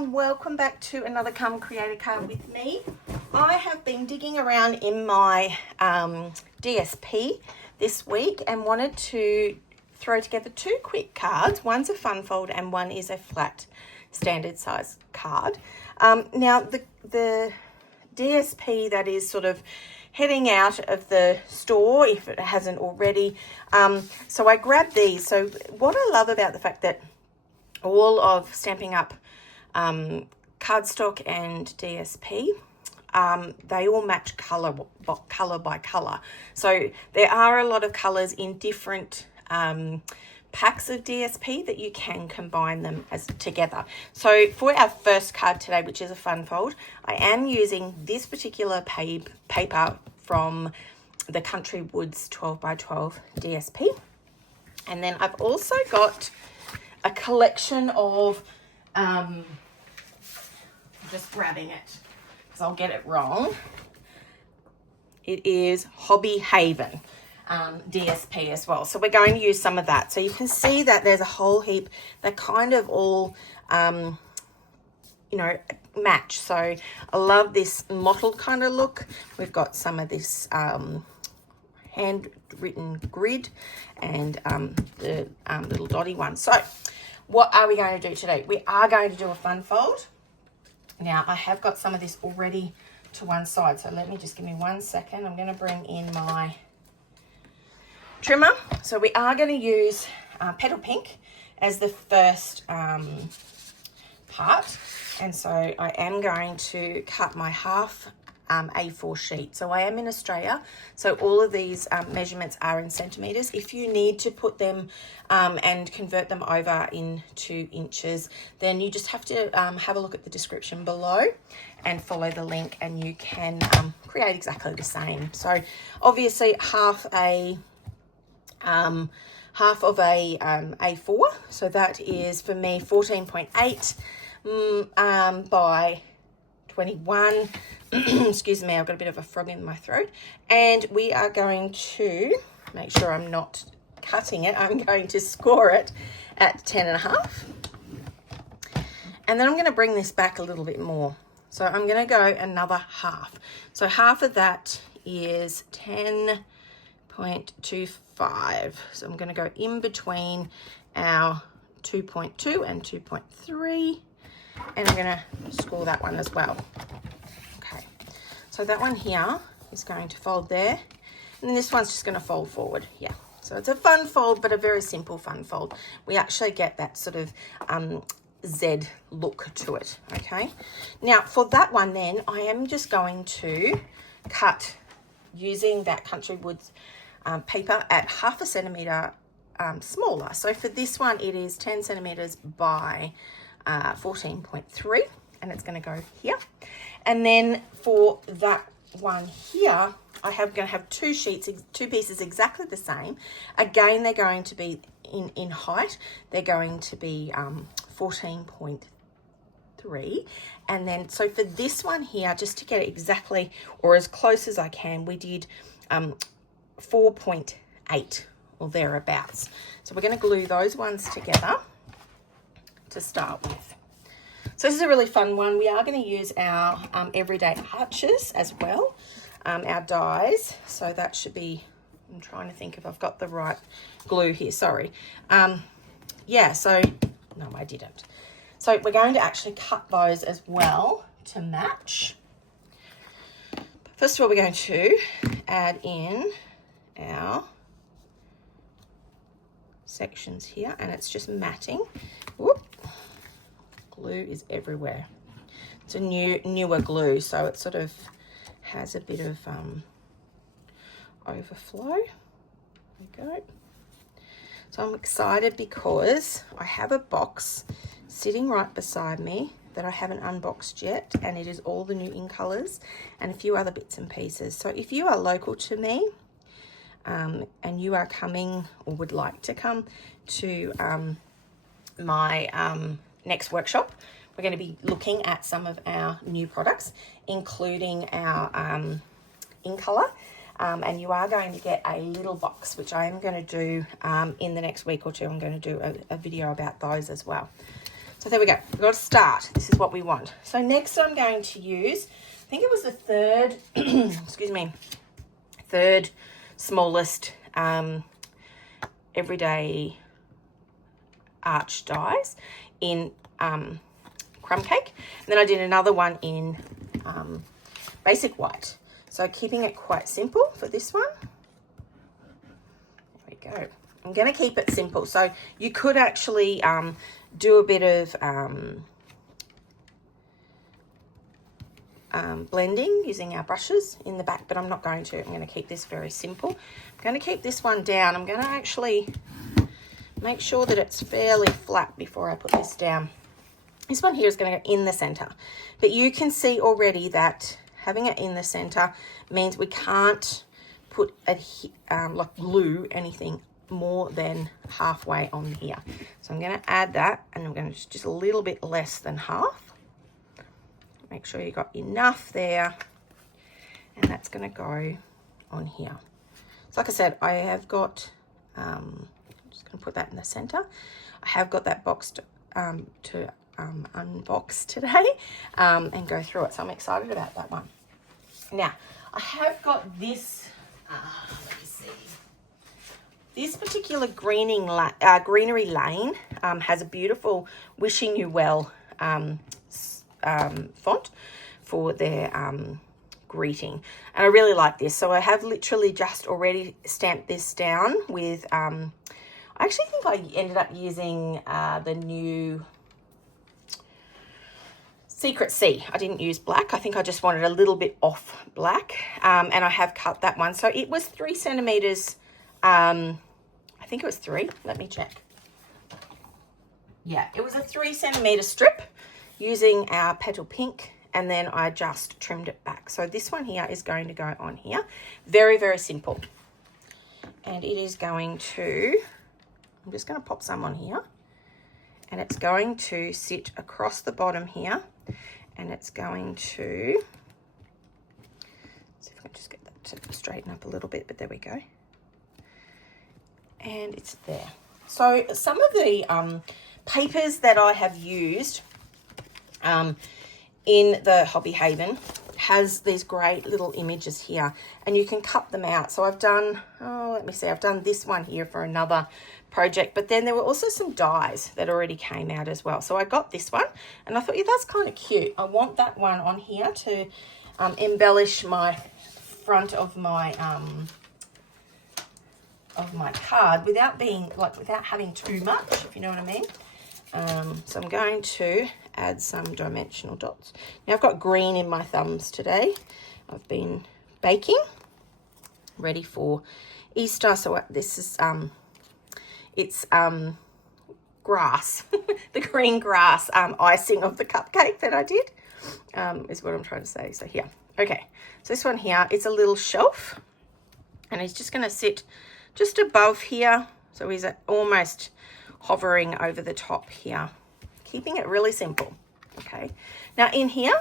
everyone, welcome back to another Come Create a Card with me. I have been digging around in my DSP this week and wanted to throw together two quick cards. One's a fun fold and one is a flat standard size card. Now the DSP that is sort of heading out of the store if it hasn't already. So I grabbed these. So what I love about the fact that all of Stampin' Up cardstock and DSP, they all match color by color. So there are a lot of colors in different packs of DSP that you can combine them as together. So for our first card today, which is a fun fold, I am using this particular paper from the Country Woods 12x12 DSP. And then I've also got a collection of, I'm just grabbing it because I'll get it wrong. It is Hobby Haven DSP as well. So we're going to use some of that. So you can see that there's a whole heap that kind of all, match. So I love this mottled kind of look. We've got some of this handwritten grid and the little dotty one. So what are we going to do today? We are going to do a fun fold. Now I have got some of this already to one side, so give me 1 second. I'm going to bring in my trimmer. So we are going to use Petal Pink as the first part, and so I am going to cut my half A4 sheet. So I am in Australia, so all of these measurements are in centimeters. If you need to put them and convert them over into inches, then you just have to have a look at the description below and follow the link, and you can create exactly the same. So obviously half of a A4, so that is for me 14.8 by 21. Excuse me, I've got a bit of a frog in my throat. And we are going to make sure I'm not cutting it. I'm going to score it at 10.5. And then I'm going to bring this back a little bit more. So I'm going to go another half. So half of that is 10.25. So I'm going to go in between our 2.2 and 2.3. And I'm going to score that one as well. Okay, so that one here is going to fold there, and then this one's just going to fold forward. Yeah, so it's a fun fold, but a very simple fun fold. We actually get that sort of Z look to it. Okay, now for that one then, I am just going to cut using that Country Woods paper at 0.5 centimetre smaller. So for this one, it is 10 centimetres by 14.3, and it's going to go here. And then for that one here, I have going to have two pieces exactly the same. Again, they're going to be in height. They're going to be 14.3. And then so for this one here, just to get it exactly or as close as I can, we did 4.8 or thereabouts. So we're going to glue those ones together to start with. So this is a really fun one. We are going to use our everyday arches as well, our dies. So that should be, I'm trying to think if I've got the right glue here, sorry. Yeah, so, no, I didn't. So we're going to actually cut those as well to match. First of all, we're going to add in our sections here, and it's just matting. Whoop. Glue is everywhere. It's a newer glue, so it sort of has a bit of overflow. There we go. So I'm excited because I have a box sitting right beside me that I haven't unboxed yet, and it is all the new in colors and a few other bits and pieces. So if you are local to me and you are coming or would like to come to my next workshop, we're going to be looking at some of our new products, including our in color, and you are going to get a little box, which I am going to do in the next week or two. I'm going to do a video about those as well. So there we go. We've got to start. This is what we want. So next I'm going to use, I think it was the third, excuse me, third smallest everyday arch dies in crumb cake. And then I did another one in basic white. So keeping it quite simple for this one. There we go. I'm going to keep it simple. So you could actually do a bit of blending using our brushes in the back, but I'm not going to. I'm going to keep this very simple. I'm going to keep this one down. I'm going to actually make sure that it's fairly flat before I put this down. This one here is going to go in the center, but you can see already that having it in the center means we can't put like glue anything more than halfway on here. So I'm going to add that, and I'm going to just a little bit less than half. Make sure you got enough there, and that's going to go on here. So like I said, I have got I'm just going to put that in the center. I have got that box to unbox today and go through it, so I'm excited about that one. Now I have got this let me see. This particular greenery lane has a beautiful wishing you well font for their greeting, and I really like this. So I have literally just already stamped this down with I actually think I ended up using the new Secret Sea. I didn't use black. I think I just wanted a little bit off black, and I have cut that one. So it was 3 centimeters. I think it was 3. Let me check. Yeah, it was a 3 centimeter strip using our petal pink, and then I just trimmed it back. So this one here is going to go on here. Very, very simple. And it is going to, I'm just going to pop some on here, and it's going to sit across the bottom here, and it's going to, let's see if I can just get that to straighten up a little bit, but there we go. And it's there. So some of the papers that I have used in the Hobby Haven has these great little images here, and you can cut them out. So I've done, let me see, I've done this one here for another project, but then there were also some dies that already came out as well. So I got this one, and I thought, yeah, that's kind of cute. I want that one on here to embellish my front of my card without being like, without having too much, if you know what I mean. So I'm going to add some dimensional dots. Now I've got green in my thumbs today. I've been baking, ready for Easter. So this is it's grass, the green grass icing of the cupcake that I did is what I'm trying to say. So here, okay. So this one here, it's a little shelf, and he's just going to sit just above here. So he's almost hovering over the top here, keeping it really simple. Okay, now in here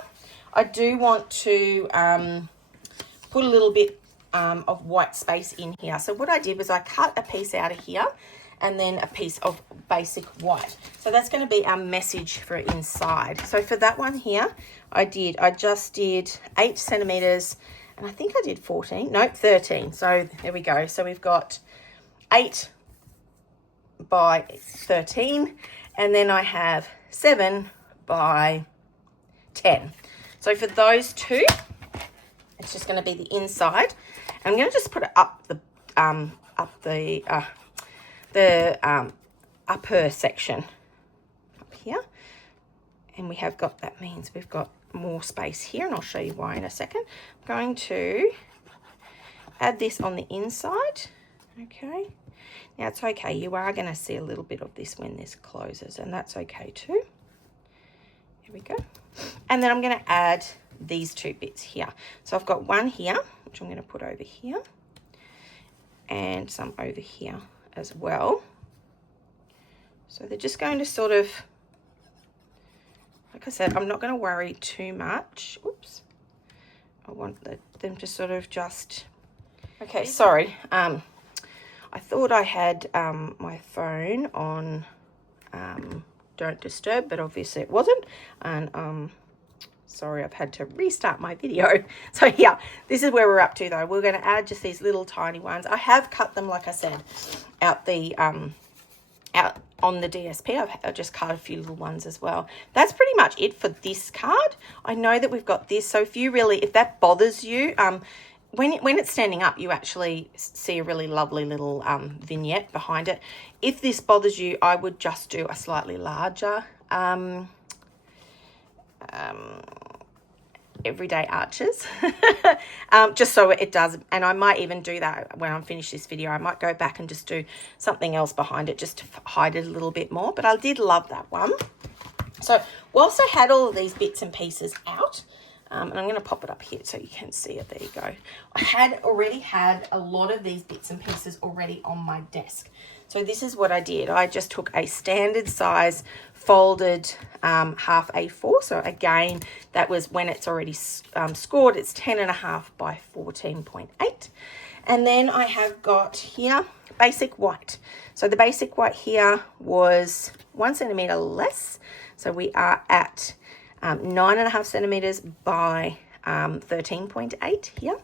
I do want to put a little bit of white space in here. So what I did was I cut a piece out of here and then a piece of basic white. So that's going to be our message for inside. So for that one here, I just did 8 centimeters, and I think I did 14, no, 13. So there we go. So we've got 8 by 13, and then I have 7 by 10. So for those two, it's just going to be the inside. I'm going to just put it up the upper section up here, and we have got, that means we've got more space here, and I'll show you why in a second. I'm going to add this on the inside. Okay, now it's okay, you are going to see a little bit of this when this closes, and that's okay too. Here we go. And then I'm going to add these 2 bits here. So I've got one here, which I'm going to put over here, and some over here as well. So they're just going to sort of, like I said, I'm not going to worry too much. Oops. I want them to sort of just, okay, sorry. I thought I had my phone on don't disturb, but obviously it wasn't. And sorry, I've had to restart my video. So yeah, this is where we're up to though. We're going to add just these little tiny ones. I have cut them, like I said, out the out on the DSP. I've just cut a few little ones as well. That's pretty much it for this card. I know that we've got this, so if that bothers you, when it's standing up, you actually see a really lovely little vignette behind it. If this bothers you, I would just do a slightly larger everyday arches, just so it does. And I might even do that when I'm finished this video. I might go back and just do something else behind it just to hide it a little bit more. But I did love that one. So whilst I had all of these bits and pieces out, and I'm going to pop it up here so you can see it. There you go. I had already had a lot of these bits and pieces already on my desk. So this is what I did. I just took a standard size folded half A4. So again, that was when it's already scored. It's 10.5 by 14.8. And then I have got here basic white. So the basic white here was 1 centimetre less. So we are at 9.5 centimetres by 13.8 here.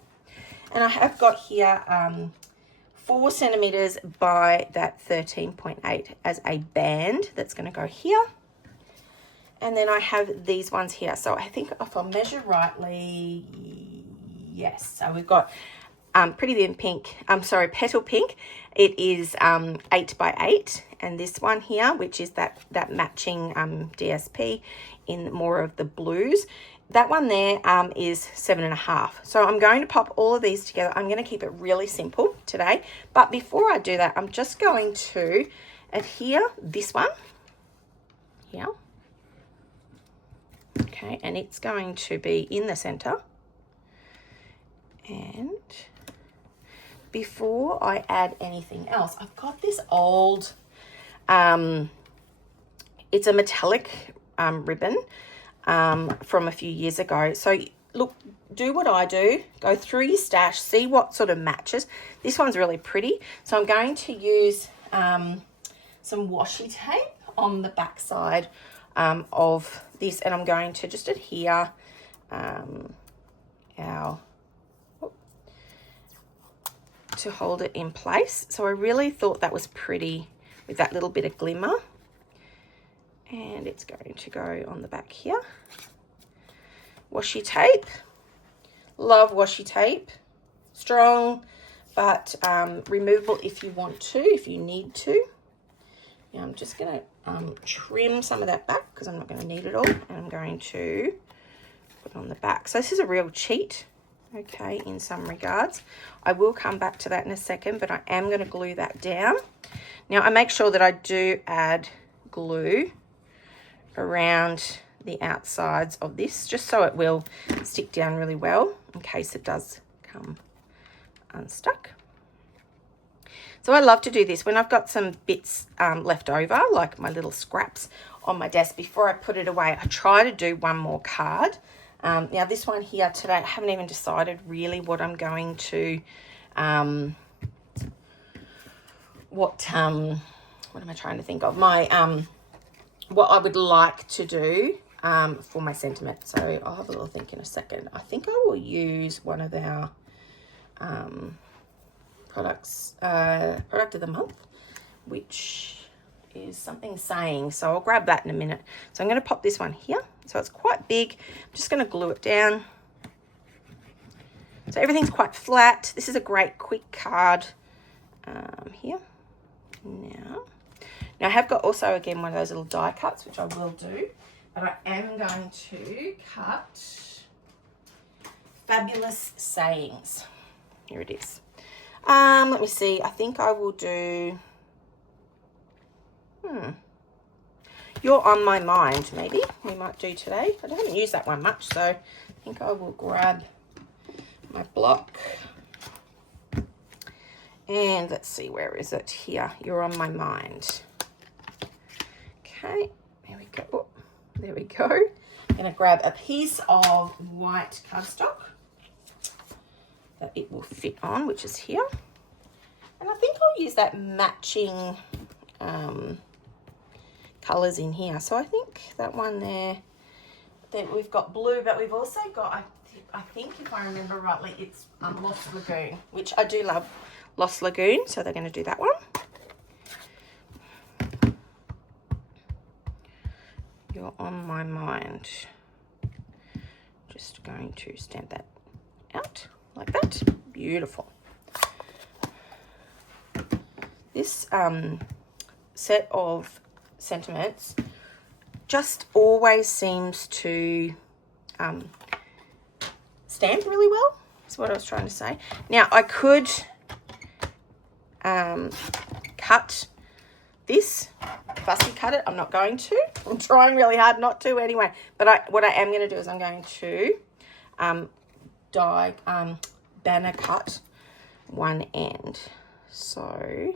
And I have got here 4 centimetres by that 13.8 as a band that's going to go here. And then I have these ones here. So I think if I measure rightly, yes. So we've got Pretty Bin Pink, Petal Pink. It is 8 by 8. And this one here, which is that matching DSP in more of the blues, that one there is 7.5. So I'm going to pop all of these together. I'm going to keep it really simple today. But before I do that, I'm just going to adhere this one here. Okay, and it's going to be in the center. And before I add anything else, I've got this old, it's a metallic ribbon from a few years ago. So look, do what I do, go through your stash, see what sort of matches. This one's really pretty. So I'm going to use some washi tape on the back side of this, and I'm going to just adhere to hold it in place. So I really thought that was pretty with that little bit of glimmer. And it's going to go on the back here. Washi tape. Love washi tape. Strong, but removable if you want to, if you need to. Now I'm just going to trim some of that back because I'm not going to need it all. And I'm going to put it on the back. So this is a real cheat, okay, in some regards. I will come back to that in a second, but I am going to glue that down. Now I make sure that I do add glue around the outsides of this, just so it will stick down really well in case it does come unstuck. So I love to do this when I've got some bits left over, like my little scraps on my desk. Before I put it away, I try to do one more card. Now this one here today, I haven't even decided really what I'm going to, what am I trying to think of? My, what I would like to do for my sentiment. So I'll have a little think in a second. I think I will use one of our product of the month, which is something saying. So I'll grab that in a minute. So I'm going to pop this one here. So it's quite big. I'm just going to glue it down. So everything's quite flat. This is a great quick card here. Now I have got also, again, one of those little die cuts, which I will do, but I am going to cut Fabulous Sayings. Here it is. Let me see. I think I will do, You're on My Mind, maybe. We might do today. I haven't used that one much, so I think I will grab my block. And let's see, where is it? Here, You're on My Mind. Okay, there we go. Oh, there we go. I'm going to grab a piece of white cardstock that it will fit on, which is here. And I think I'll use that matching colours in here. So I think that one there, that we've got blue, but we've also got, I think if I remember rightly, it's Lost Lagoon, which I do love Lost Lagoon. So they're going to do that one. You're on my mind. Just going to stamp that out like that. Beautiful. This set of sentiments just always seems to stamp really well. That's what I was trying to say. Now I could cut this, fussy cut it. I'm not going to. I'm trying really hard not to anyway. But what I am going to do is I'm going to banner cut one end. So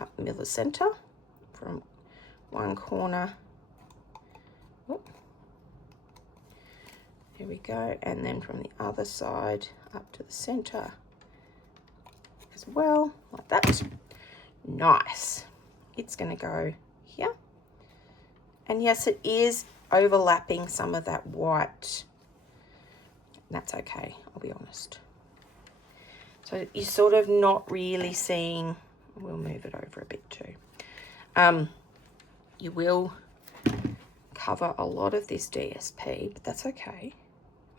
up the middle of the center from one corner. Oh, there we go. And then from the other side up to the center as well, like that. Nice. It's going to go here. And yes, it is overlapping some of that white. That's okay, I'll be honest. So you're sort of not really seeing, we'll move it over a bit too. You will cover a lot of this DSP, but that's okay.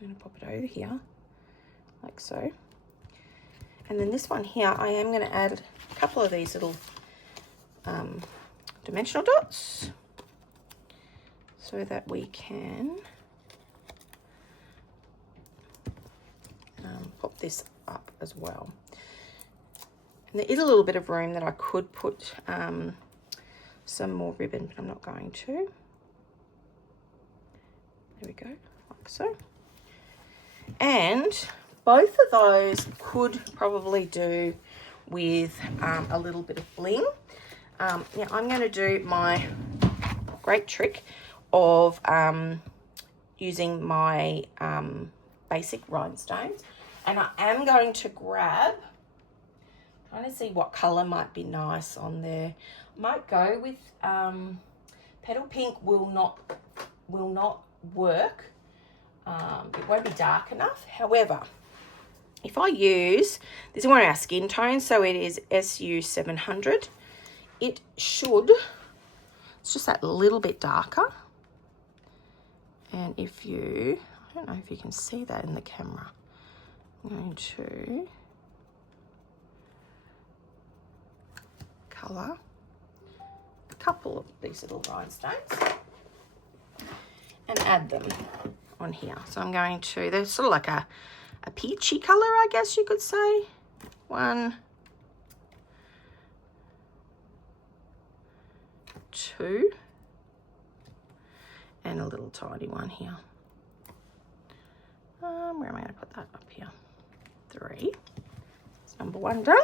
I'm going to pop it over here, like so. And then this one here, I am going to add a couple of these little dimensional dots so that we can pop this up as well. And there is a little bit of room that I could put some more ribbon, but I'm not going to. There we go, like so. And both of those could probably do with a little bit of bling. Now I'm going to do my great trick of using my basic rhinestones, and I am going to grab, trying to see what colour might be nice on there. I might go with Petal Pink. Will not work. It won't be dark enough. However, if I use, this is one of our skin tones, so it is SU 700. It should, it's just that little bit darker. And if you, I don't know if you can see that in the camera. I'm going to colour a couple of these little rhinestones and add them on here. So I'm going to, they're sort of like a peachy colour, I guess you could say. 1, 2, and a little tiny one here. Where am I going to put that? Up here. 3. That's number 1 done.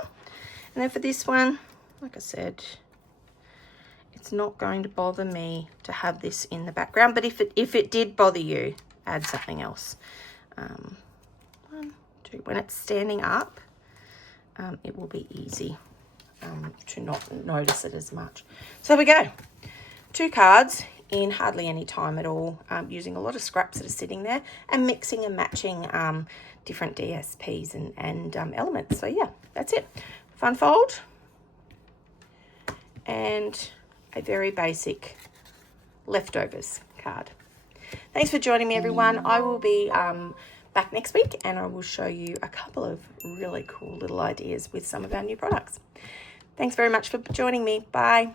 And then for this one, like I said, it's not going to bother me to have this in the background, but if it did bother you, add something else. 1, 2. When it's standing up, it will be easy to not notice it as much. So there we go. 2 cards in hardly any time at all, using a lot of scraps that are sitting there and mixing and matching different DSPs and elements. So yeah, that's it. Fun fold and a very basic leftovers card. Thanks for joining me, everyone. I will be back next week and I will show you a couple of really cool little ideas with some of our new products. Thanks very much for joining me. Bye.